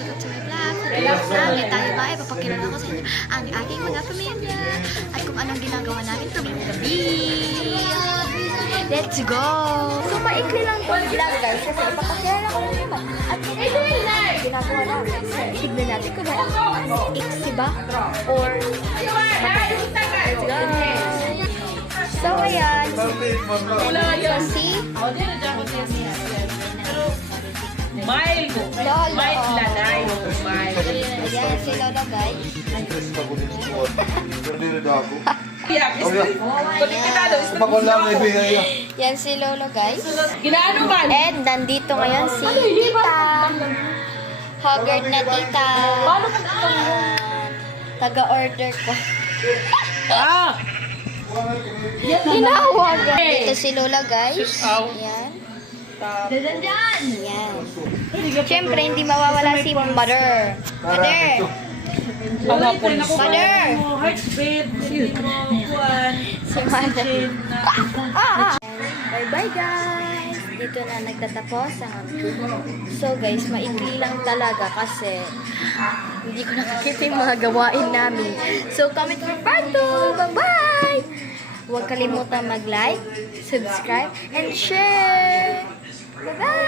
welcome to my vlog. Relax namin tayo ba? Ipapakilala ko sa inyo ang aking mga pamilya at kung anong ginagawa namin tuwing gabi. Let's go! So, maikli lang itong vlog guys kasi ipapakilala ko lang naman. At ginagawa namin. So, tignan natin kung iksi ba or let's go! So, ayan. Si Mild. Lolo. Mild lanay. Mild. Ayan, si Lolo guys. Yan si Lolo guys. Ginaano man? And nandito ngayon si Tita. Haggard na Tita. Ayan. Taga-order ko. Ah! Tinawag. Dito si Lola guys. Ayan. Ayan. Siyempre, hindi mawawala si Mother. Mother! Mother! Heartbeat. Si Mother. Bye-bye guys! Dito na nagtatapos ang So guys, maikli lang talaga kasi hindi ko nakikita yung mga gawain namin. So comment for part 2! Bye-bye! Huwag kalimutan mag-like, subscribe, and share! Bye-bye!